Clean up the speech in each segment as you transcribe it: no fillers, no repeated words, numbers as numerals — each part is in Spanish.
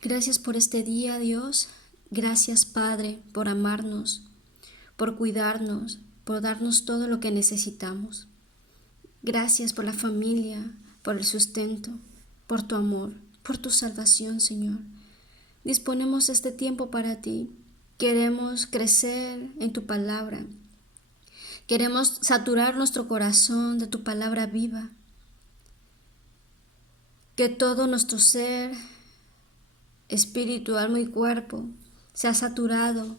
Gracias por este día, Dios. Gracias, Padre, por amarnos, por cuidarnos, por darnos todo lo que necesitamos. Gracias por la familia, por el sustento, por tu amor, por tu salvación, Señor. Disponemos este tiempo para ti. Queremos crecer en tu palabra. Queremos saturar nuestro corazón de tu palabra viva. Que todo nuestro ser, espíritu, alma y cuerpo, sea saturado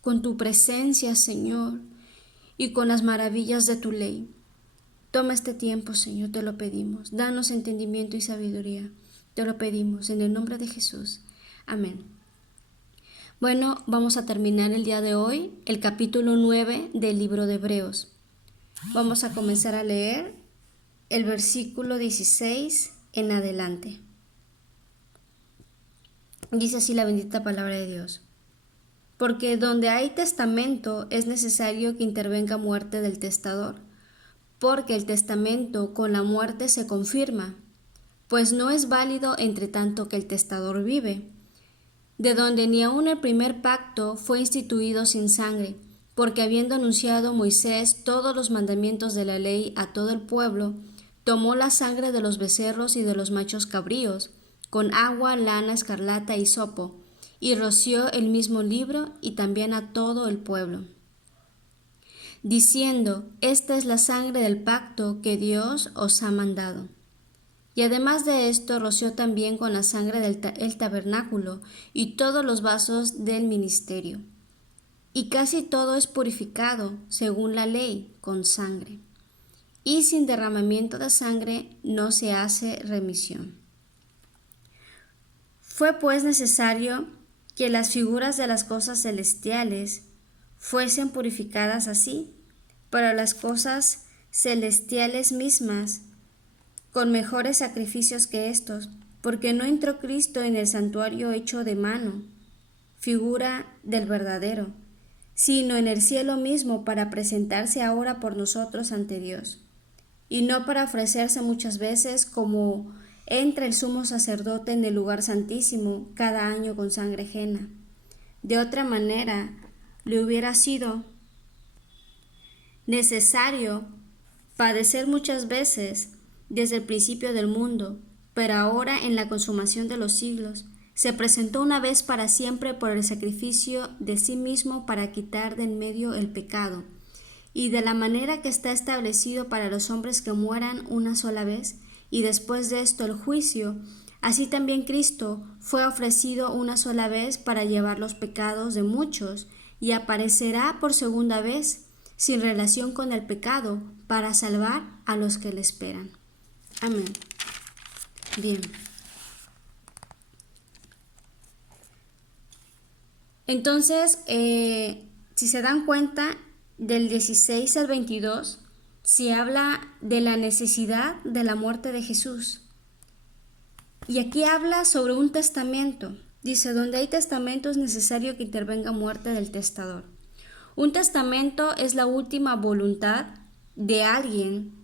con tu presencia, Señor, y con las maravillas de tu ley. Toma este tiempo, Señor, te lo pedimos. Danos entendimiento y sabiduría. Te lo pedimos en el nombre de Jesús. Amén. Bueno, vamos a terminar el día de hoy el capítulo 9 del libro de Hebreos. Vamos a comenzar a leer el versículo 16 en adelante. Dice así la bendita palabra de Dios. Porque donde hay testamento es necesario que intervenga muerte del testador, porque el testamento con la muerte se confirma, pues no es válido entre tanto que el testador vive, de donde ni aun el primer pacto fue instituido sin sangre, porque habiendo anunciado Moisés todos los mandamientos de la ley a todo el pueblo, tomó la sangre de los becerros y de los machos cabríos, con agua, lana, escarlata y hisopo, y roció el mismo libro y también a todo el pueblo, diciendo: Esta es la sangre del pacto que Dios os ha mandado. Y además de esto roció también con la sangre del tabernáculo y todos los vasos del ministerio. Y casi todo es purificado, según la ley, con sangre. Y sin derramamiento de sangre no se hace remisión. Fue pues necesario que las figuras de las cosas celestiales fuesen purificadas así, pero las cosas celestiales mismas con mejores sacrificios que estos, porque no entró Cristo en el santuario hecho de mano, figura del verdadero, sino en el cielo mismo para presentarse ahora por nosotros ante Dios, y no para ofrecerse muchas veces como entra el sumo sacerdote en el lugar santísimo cada año con sangre ajena. De otra manera, le hubiera sido necesario padecer muchas veces desde el principio del mundo, pero ahora en la consumación de los siglos, se presentó una vez para siempre por el sacrificio de sí mismo para quitar de en medio el pecado, y de la manera que está establecido para los hombres que mueran una sola vez, y después de esto el juicio, así también Cristo fue ofrecido una sola vez para llevar los pecados de muchos, y aparecerá por segunda vez, sin relación con el pecado, para salvar a los que le esperan. Amén. Bien. Entonces, si se dan cuenta, del 16 al 22 se habla de la necesidad de la muerte de Jesús. Y aquí habla sobre un testamento. Dice: donde hay testamento es necesario que intervenga muerte del testador. Un testamento es la última voluntad de alguien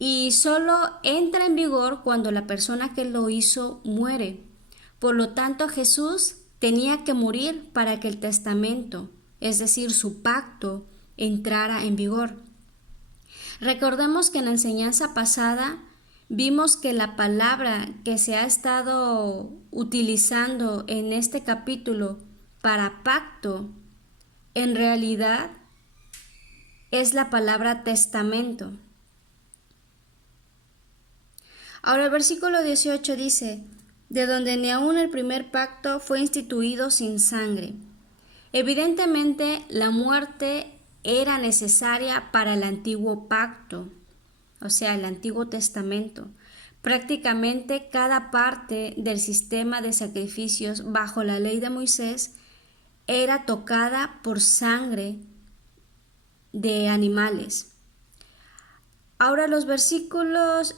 y solo entra en vigor cuando la persona que lo hizo muere. Por lo tanto, Jesús tenía que morir para que el testamento, es decir, su pacto, entrara en vigor. Recordemos que en la enseñanza pasada vimos que la palabra que se ha estado utilizando en este capítulo para pacto, en realidad es la palabra testamento. Ahora el versículo 18 dice: de donde ni aun el primer pacto fue instituido sin sangre. Evidentemente la muerte era necesaria para el antiguo pacto, o sea, el Antiguo Testamento. Prácticamente cada parte del sistema de sacrificios bajo la ley de Moisés era tocada por sangre de animales. Ahora los versículos,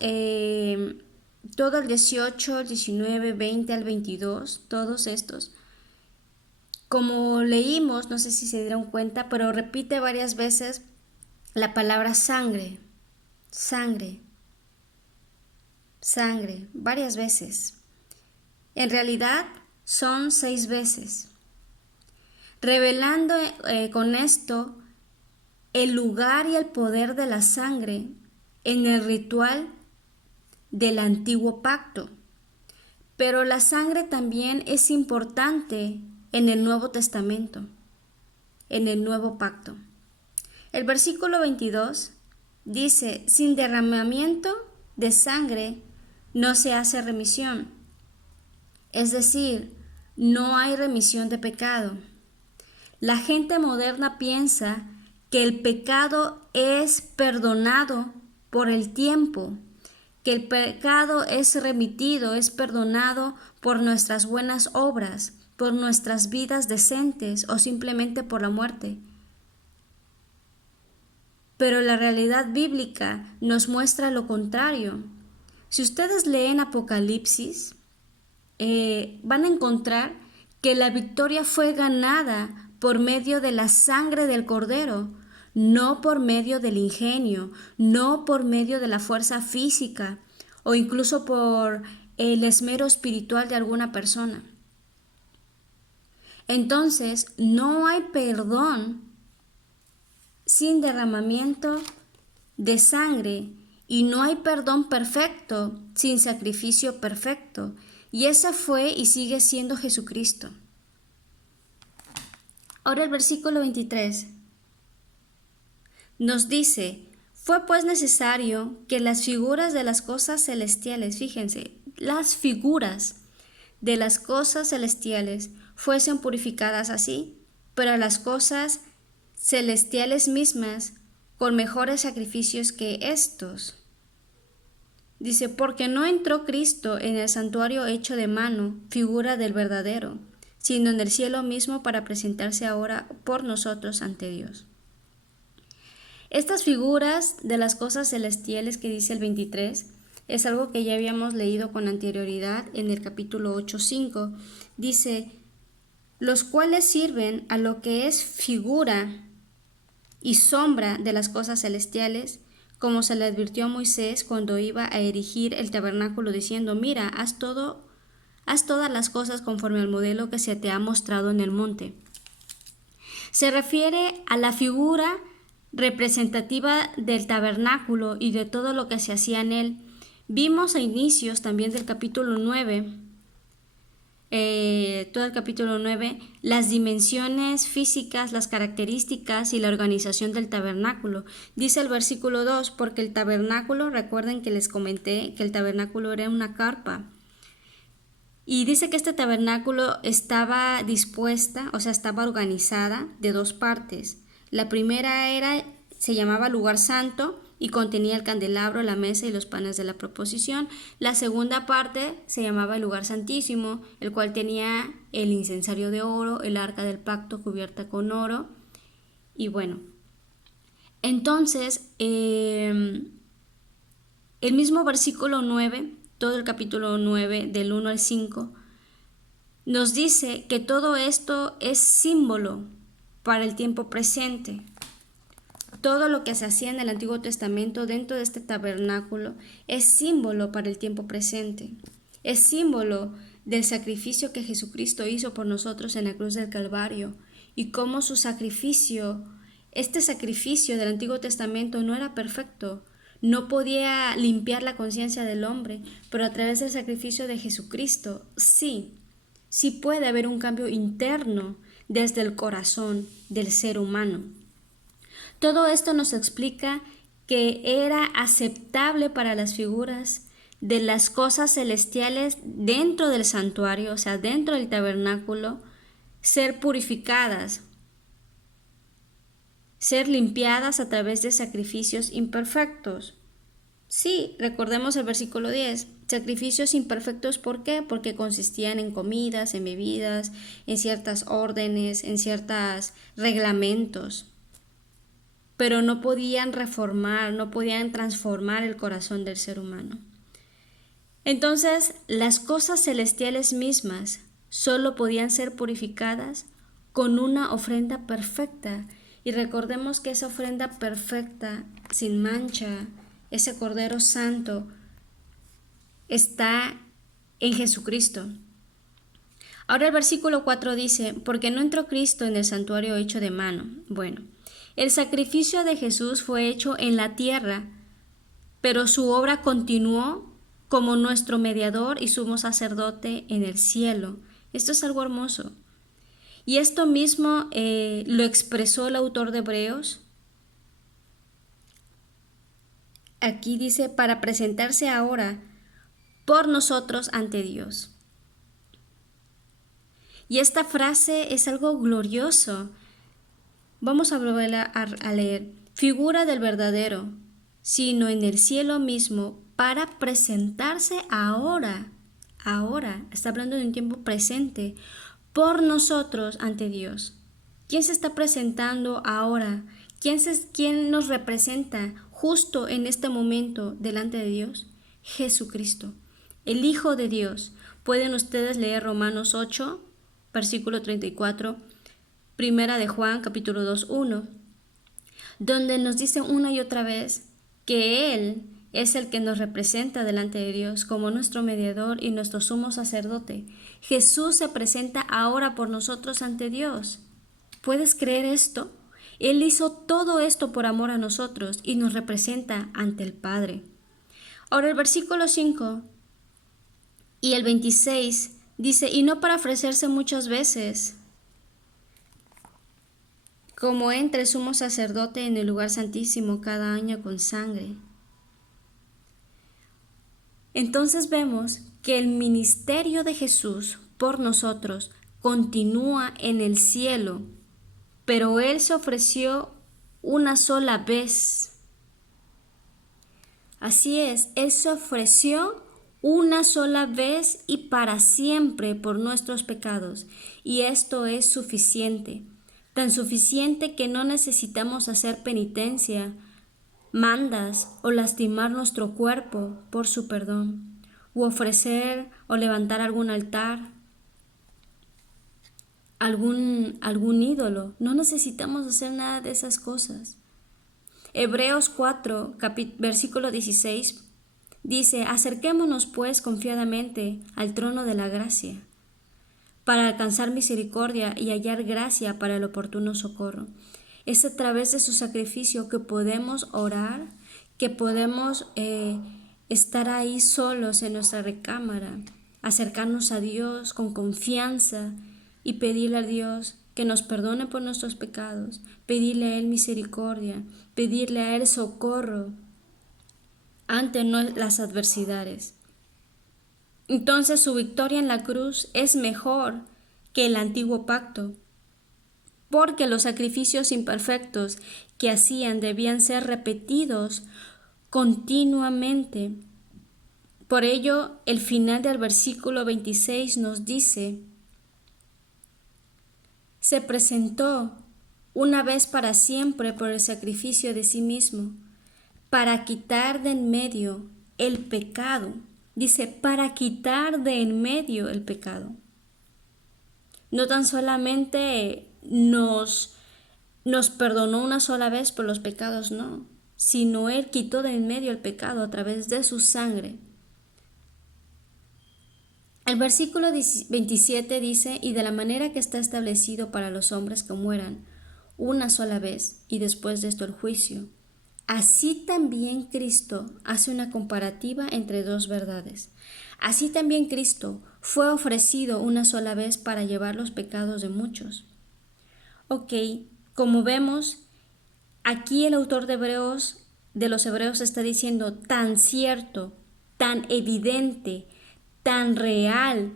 todo el 18, el 19, 20 al 22, todos estos, como leímos, no sé si se dieron cuenta, pero repite varias veces la palabra sangre, sangre, sangre, varias veces. En realidad, son 6 veces, revelando con esto el lugar y el poder de la sangre en el ritual del antiguo pacto. Pero la sangre también es importante en el Nuevo Testamento, en el Nuevo Pacto. El versículo 22 dice: sin derramamiento de sangre no se hace remisión. Es decir, no hay remisión de pecado. La gente moderna piensa que el pecado es perdonado por el tiempo, que el pecado es remitido, es perdonado por nuestras buenas obras, por nuestras vidas decentes o simplemente por la muerte. Pero la realidad bíblica nos muestra lo contrario. Si ustedes leen Apocalipsis, van a encontrar que la victoria fue ganada por medio de la sangre del Cordero, no por medio del ingenio, no por medio de la fuerza física o incluso por el esmero espiritual de alguna persona. Entonces, no hay perdón sin derramamiento de sangre y no hay perdón perfecto sin sacrificio perfecto. Y ese fue y sigue siendo Jesucristo. Ahora el versículo 23 nos dice: fue pues necesario que las figuras de las cosas celestiales, fíjense, las figuras de las cosas celestiales fuesen purificadas así, pero las cosas celestiales mismas con mejores sacrificios que estos. Dice: porque no entró Cristo en el santuario hecho de mano, figura del verdadero, sino en el cielo mismo para presentarse ahora por nosotros ante Dios. Estas figuras de las cosas celestiales que dice el 23 es algo que ya habíamos leído con anterioridad en el capítulo 8:5. Dice: los cuales sirven a lo que es figura y sombra de las cosas celestiales, como se le advirtió a Moisés cuando iba a erigir el tabernáculo, diciendo: mira, haz todas las cosas conforme al modelo que se te ha mostrado en el monte. Se refiere a la figura representativa del tabernáculo y de todo lo que se hacía en él. Vimos a inicios también del capítulo 9, todo el capítulo 9, las dimensiones físicas, las características y la organización del tabernáculo. Dice el versículo 2, porque el tabernáculo, recuerden que les comenté que el tabernáculo era una carpa. Y dice que este tabernáculo estaba dispuesta, o sea, estaba organizada de 2 partes. La primera se llamaba lugar santo y contenía el candelabro, la mesa y los panes de la proposición. La segunda parte se llamaba el lugar santísimo, el cual tenía el incensario de oro, el arca del pacto cubierta con oro. Y bueno, entonces el mismo versículo 9, todo el capítulo 9 del 1 al 5, nos dice que todo esto es símbolo para el tiempo presente. Todo lo que se hacía en el Antiguo Testamento dentro de este tabernáculo es símbolo para el tiempo presente. Es símbolo del sacrificio que Jesucristo hizo por nosotros en la cruz del Calvario y cómo su sacrificio, este sacrificio del Antiguo Testamento no era perfecto, no podía limpiar la conciencia del hombre, pero a través del sacrificio de Jesucristo, sí puede haber un cambio interno desde el corazón del ser humano. Todo esto nos explica que era aceptable para las figuras de las cosas celestiales dentro del santuario, o sea, dentro del tabernáculo, ser purificadas, ser limpiadas a través de sacrificios imperfectos. Sí, recordemos el versículo 10. Sacrificios imperfectos, ¿por qué? Porque consistían en comidas, en bebidas, en ciertas órdenes, en ciertos reglamentos. Pero no podían reformar, no podían transformar el corazón del ser humano. Entonces, las cosas celestiales mismas solo podían ser purificadas con una ofrenda perfecta. Y recordemos que esa ofrenda perfecta, sin mancha, ese Cordero Santo, está en Jesucristo. Ahora el versículo 4 dice, porque no entró Cristo en el santuario hecho de mano. Bueno, el sacrificio de Jesús fue hecho en la tierra, pero su obra continuó como nuestro mediador y sumo sacerdote en el cielo. Esto es algo hermoso. Y esto mismo lo expresó el autor de Hebreos. Aquí dice, para presentarse ahora por nosotros ante Dios. Y esta frase es algo glorioso. Vamos a volver a leer. Figura del verdadero, sino en el cielo mismo, para presentarse ahora. Ahora, está hablando de un tiempo presente, por nosotros ante Dios. ¿Quién se está presentando ahora? ¿Quién nos representa justo en este momento delante de Dios? Jesucristo, el Hijo de Dios. Pueden ustedes leer Romanos 8, versículo 34, Primera de Juan, capítulo 2, 1, donde nos dice una y otra vez que Él es el que nos representa delante de Dios como nuestro mediador y nuestro sumo sacerdote. Jesús se presenta ahora por nosotros ante Dios. ¿Puedes creer esto? Él hizo todo esto por amor a nosotros y nos representa ante el Padre. Ahora el versículo 5 y el 26 dice, y no para ofrecerse muchas veces, como entre el sumo sacerdote en el lugar santísimo cada año con sangre. Entonces vemos que el ministerio de Jesús por nosotros continúa en el cielo, pero Él se ofreció una sola vez. Así es, Él se ofreció una sola vez y para siempre por nuestros pecados, y esto es suficiente, tan suficiente que no necesitamos hacer penitencia, mandas o lastimar nuestro cuerpo por su perdón, u ofrecer o levantar algún altar, algún ídolo. No necesitamos hacer nada de esas cosas. Hebreos 4, versículo 16 dice, acerquémonos pues confiadamente al trono de la gracia, para alcanzar misericordia y hallar gracia para el oportuno socorro. Es a través de su sacrificio que podemos orar, que podemos estar ahí solos en nuestra recámara, acercarnos a Dios con confianza y pedirle a Dios que nos perdone por nuestros pecados, pedirle a Él misericordia, pedirle a Él socorro ante las adversidades. Entonces su victoria en la cruz es mejor que el antiguo pacto, porque los sacrificios imperfectos que hacían debían ser repetidos continuamente. Por ello, el final del versículo 26 nos dice, se presentó una vez para siempre por el sacrificio de sí mismo, para quitar de en medio el pecado. Dice, para quitar de en medio el pecado. No tan solamente nos perdonó una sola vez por los pecados, no, sino Él quitó de en medio el pecado a través de su sangre. El versículo 27 dice, y de la manera que está establecido para los hombres que mueran una sola vez y después de esto el juicio, así también Cristo hace una comparativa entre dos verdades. Así también Cristo fue ofrecido una sola vez para llevar los pecados de muchos. Ok, como vemos, aquí el autor de los Hebreos está diciendo tan cierto, tan evidente, tan real,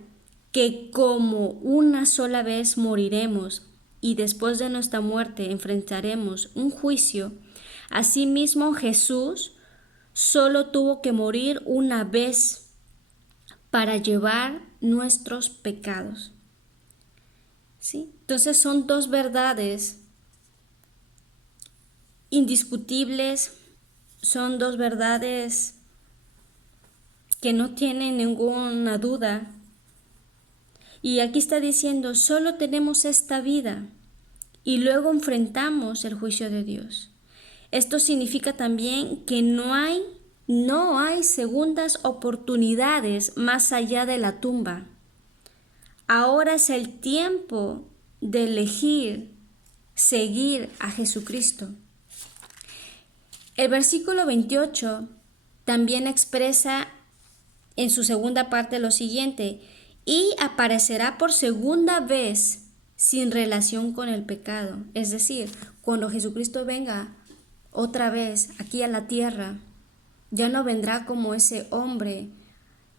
que como una sola vez moriremos y después de nuestra muerte enfrentaremos un juicio, asimismo Jesús solo tuvo que morir una vez para llevar nuestros pecados. ¿Sí? Entonces son dos verdades indiscutibles, son dos verdades que no tienen ninguna duda. Y aquí está diciendo, solo tenemos esta vida y luego enfrentamos el juicio de Dios. Esto significa también que no hay segundas oportunidades más allá de la tumba. Ahora es el tiempo de elegir seguir a Jesucristo. El versículo 28 también expresa en su segunda parte lo siguiente: y aparecerá por segunda vez sin relación con el pecado. Es decir, cuando Jesucristo venga otra vez aquí a la tierra, ya no vendrá como ese hombre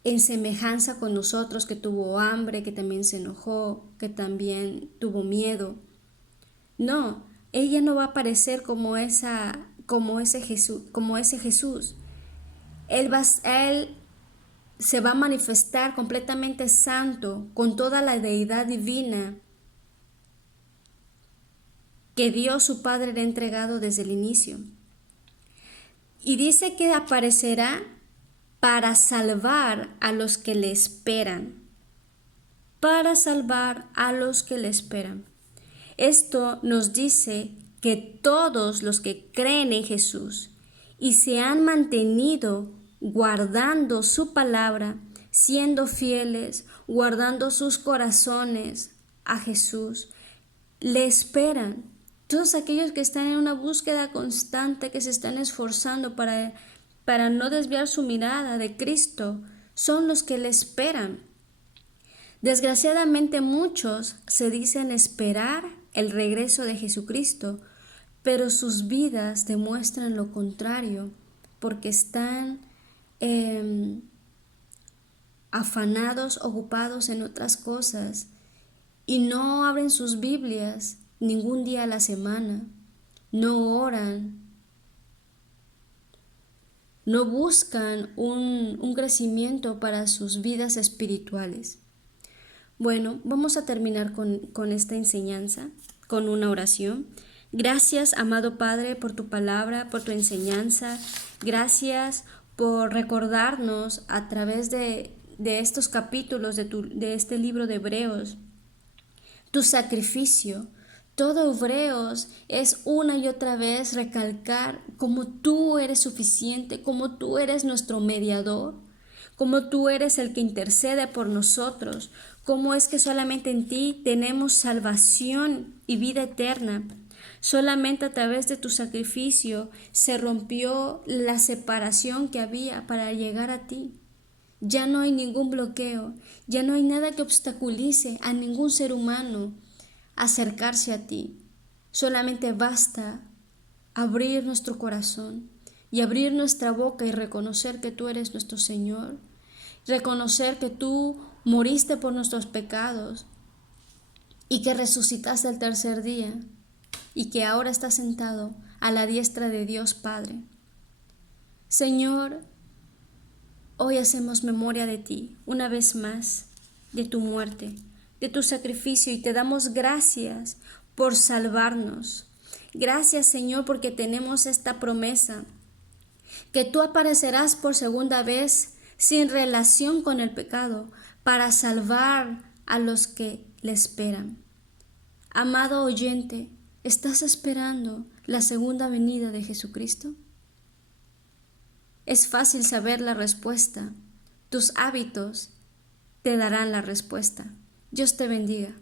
en semejanza con nosotros, que tuvo hambre, que también se enojó, que también tuvo miedo. No, ella no va a aparecer como ese Jesús. Él se va a manifestar completamente santo, con toda la deidad divina que Dios su Padre le ha entregado desde el inicio. Y dice que aparecerá para salvar a los que le esperan. Para salvar a los que le esperan. Esto nos dice que todos los que creen en Jesús y se han mantenido guardando su palabra, siendo fieles, guardando sus corazones a Jesús, le esperan. Todos aquellos que están en una búsqueda constante, que se están esforzando para no desviar su mirada de Cristo, son los que le esperan. Desgraciadamente muchos se dicen esperar el regreso de Jesucristo, pero sus vidas demuestran lo contrario, porque están afanados, ocupados en otras cosas, y no abren sus Biblias ningún día a la semana, no oran, no buscan un crecimiento para sus vidas espirituales. Bueno, vamos a terminar con esta enseñanza, con una oración. Gracias, amado Padre, por tu palabra, por tu enseñanza. Gracias por recordarnos a través de estos capítulos de este libro de Hebreos tu sacrificio. Todo Hebreos es una y otra vez recalcar cómo tú eres suficiente, cómo tú eres nuestro mediador, cómo tú eres el que intercede por nosotros, cómo es que solamente en ti tenemos salvación y vida eterna. Solamente a través de tu sacrificio se rompió la separación que había para llegar a ti. Ya no hay ningún bloqueo, ya no hay nada que obstaculice a ningún ser humano acercarse a ti. Solamente basta abrir nuestro corazón y abrir nuestra boca y reconocer que tú eres nuestro Señor, reconocer que tú moriste por nuestros pecados y que resucitaste al tercer día y que ahora estás sentado a la diestra de Dios Padre. Señor, hoy hacemos memoria de ti, una vez más, de tu muerte, de tu sacrificio, y te damos gracias por salvarnos. Gracias, Señor, porque tenemos esta promesa, que tú aparecerás por segunda vez sin relación con el pecado, para salvar a los que le esperan. Amado oyente, ¿estás esperando la segunda venida de Jesucristo? Es fácil saber la respuesta. Tus hábitos te darán la respuesta. Dios te bendiga.